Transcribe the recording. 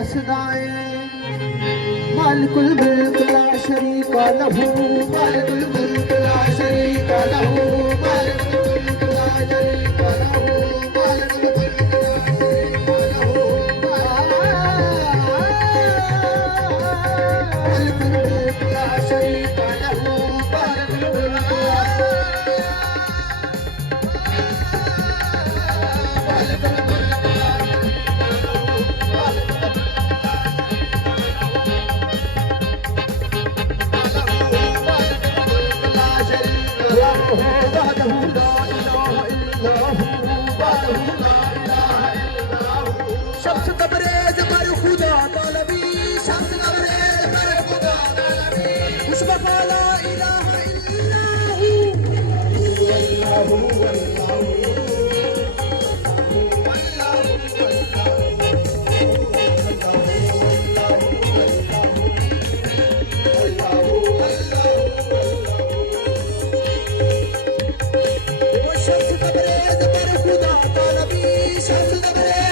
हसदाए मालिकुल मुल्क ला शरीका लहू मालिकुल मुल्क ला शरीका लहू मालिकुल मुल्क ला शरीका लहू मालिकुल मुल्क ला शरीका लहू मालिकुल मुल्क ला शरीका लहू मालिकुल मुल्क ला शम्स तबरेज पर खुदा तालबी शम्स तबरेज पर खुदा तालबी मुशबका ला इलाहा इल्लल्लाहु अल्लाहु शम्स तबरेज पर खुदा तालबी शम्स तबरेज